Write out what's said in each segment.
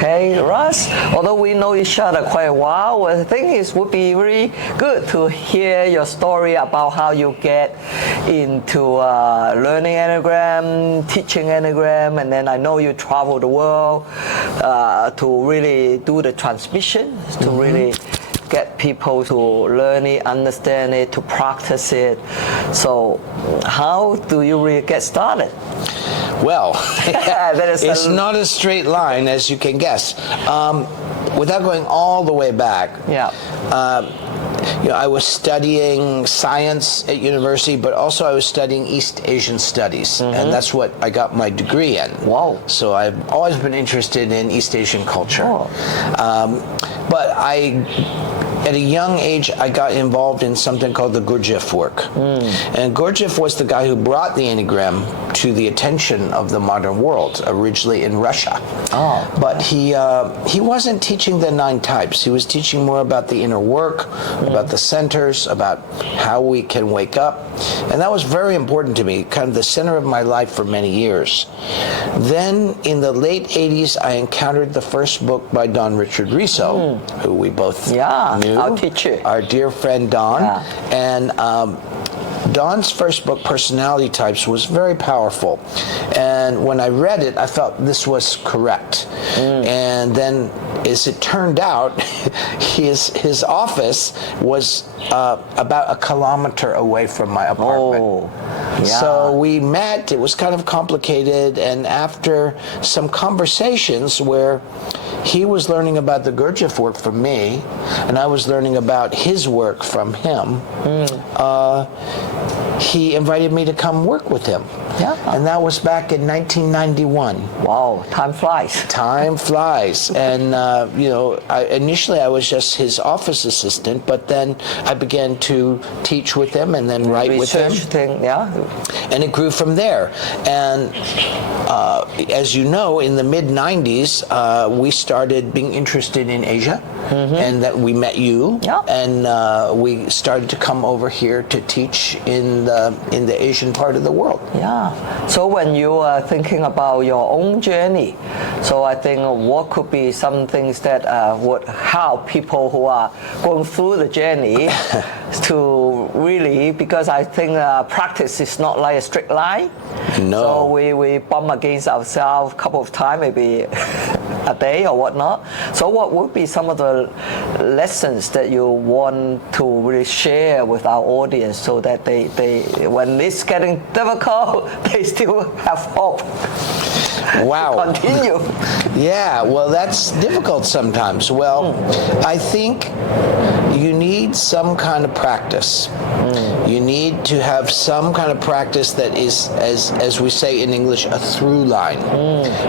Okay, Russ, although we know each other quite a while, I think it would be really good to hear your story about how you get into learning Enneagram, teaching Enneagram, and then I know you travel the world to really do the transmission, to really get people to learn it, understand it, to practice it. So how do you really get started? Well, it's not a straight line, as you can guess. Without going all the way back, I was studying science at university, but also I was studying East Asian studies, and that's what I got my degree in. Wow. So I've always been interested in East Asian culture. But at a young age, I got involved in something called the Gurdjieff work. And Gurdjieff was the guy who brought the Enneagram to the attention of the modern world, originally in Russia. But he wasn't teaching the 9 types. He was teaching more about the inner work, about the centers, about how we can wake up. And that was very important to me, kind of the center of my life for many years. Then in the late 80s, I encountered the first book by Don Riso, who we both knew. Our teacher. Our dear friend Don. And Don's first book, Personality Types, was very powerful. And when I read it, I felt this was correct. And then, as it turned out, his office was about a kilometer away from my apartment. So we met. It was kind of complicated. And after some conversations where he was learning about the Gurdjieff work from me, and I was learning about his work from him, he invited me to come work with him. And that was back in 1991. Wow, time flies. Time flies. And, initially I was just his office assistant, but then I began to teach with him and then write with him. And it grew from there. And as you know, in the mid-90s, we started being interested in Asia, and that we met you, and we started to come over here to teach in the Asian part of the world. So when you are thinking about your own journey, so I think what could be some things that would help people who are going through the journey to really, because I think practice is not like a straight line. No. So we bump against ourselves a couple of times, maybe a day or whatnot. So what would be some of the lessons that you want to really share with our audience so that they when it's getting difficult, they still have hope? Wow. Continue. Well, that's difficult sometimes. Well, I think you need some kind of practice. You need to have some kind of practice that is, as we say in English, a through line.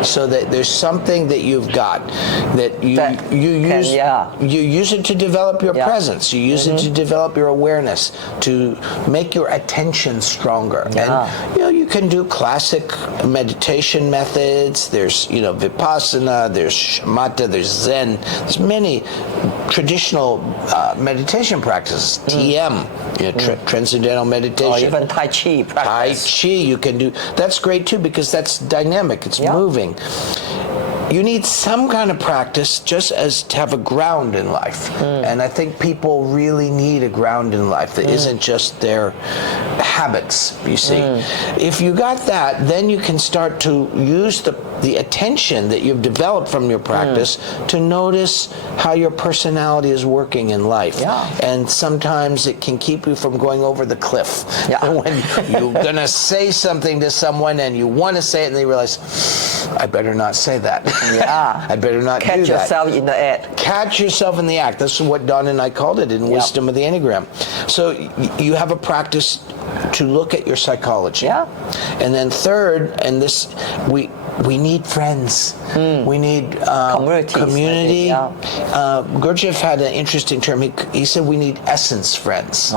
So that there's something that you've got that you use it to develop your presence. You use it to develop your awareness, to make your attention stronger. And you can do classic meditation methods. There's Vipassana, there's Shamatha, there's Zen. There's many traditional meditation practices. TM, transcendental meditation. Or even Tai Chi practice. Tai Chi you can do. That's great too because that's dynamic. It's moving. You need some kind of practice just as to have a ground in life. And I think people really need a ground in life that isn't just their habits, you see. If you got that, then you can start to use the attention that you've developed from your practice to notice how your personality is working in life. And sometimes it can keep you from going over the cliff. When you're going to say something to someone and you want to say it and they realize, I better not say that. I better not do that. Catch yourself in the act. Catch yourself in the act. That's what Don and I called it in Wisdom of the Enneagram. So you have a practice to look at your psychology. And then third, and this, we need friends. We need community. Gurdjieff had an interesting term. He said we need essence friends.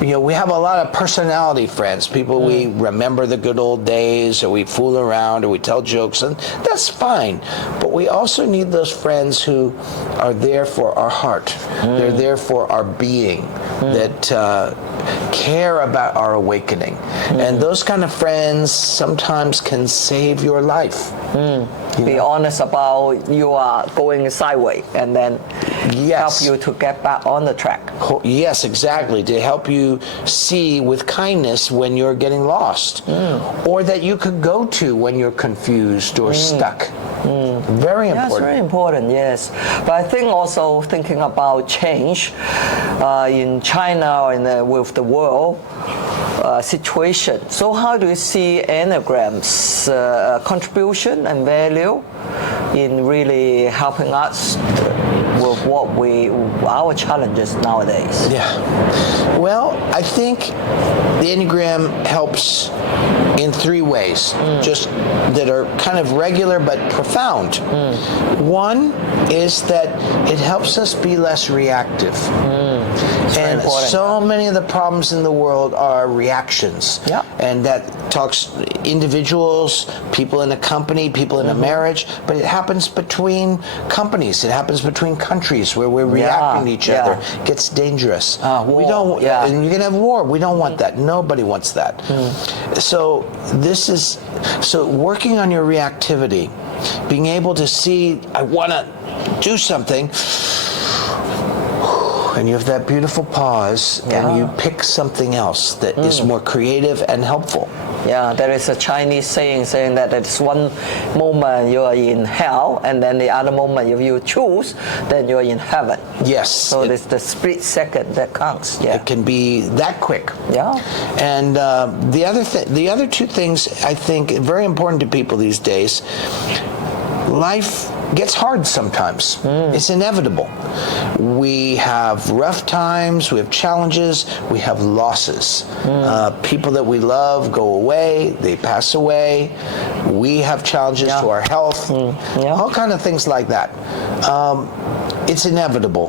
We have a lot of personality friends, people we remember the good old days, or we fool around, or we tell jokes, and that's fine. But we also need those friends who are there for our heart. They're there for our being, that care about our awakening. And those kind of friends sometimes can save your life. Be honest about you are going sideways and then Yes. help you to get back on the track. Yes, exactly. To help you see with kindness when you're getting lost, or that you could go to when you're confused or stuck. Very That's important. very important, yes. But I think also thinking about change in China or with the world situation. So how do you see Enneagram's contribution and value in really helping us with our challenges nowadays? Yeah. Well, I think the Enneagram helps in three ways, just that are kind of regular but profound. One is that it helps us be less reactive. And so many of the problems in the world are reactions. Yeah. And that talks individuals, people in a company, people in a marriage, but it happens between companies. It happens between countries where we're reacting to each other. It gets dangerous. War, We don't. yeah. And you're gonna have war. We don't want that. Nobody wants that. So working on your reactivity, being able to see, I want to do something. And you have that beautiful pause, and you pick something else that is more creative and helpful. Yeah, there is a Chinese saying that it's one moment you are in hell, and then the other moment if you choose, then you're in heaven. Yes. So it's the split second that counts. Yeah. It can be that quick. Yeah. And the other two things I think very important to people these days. Life gets hard sometimes. It's inevitable. We have rough times, we have challenges, we have losses. People that we love go away, they pass away. We have challenges to our health, all kind of things like that. It's inevitable.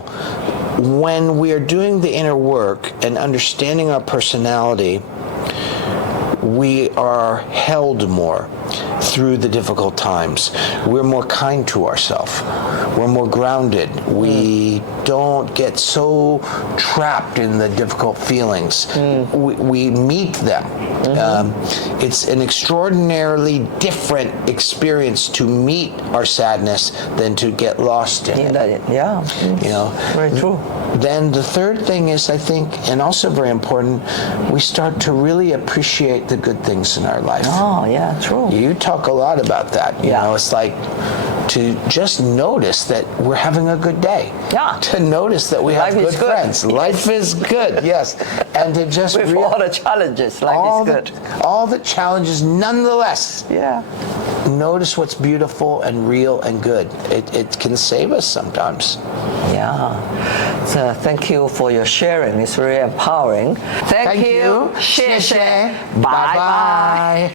When we are doing the inner work and understanding our personality, we are held more through the difficult times. We're more kind to ourselves. We're more grounded. We don't get so trapped in the difficult feelings. We meet them. It's an extraordinarily different experience to meet our sadness than to get lost in it. Yeah. You know, Very true. Then the third thing is, I think, and also very important, we start to really appreciate the good things in our life. Oh, yeah, true. You talk a lot about that. You know, it's like to just notice that we're having a good day. Yeah. To notice that we have good friends. Life is good, yes. And to just With all the challenges, life is good. All the challenges, nonetheless. Yeah. Notice what's beautiful and real and good. It can save us sometimes. Yeah. So thank you for your sharing. It's very empowering. Thank you. 谢谢。 Bye bye.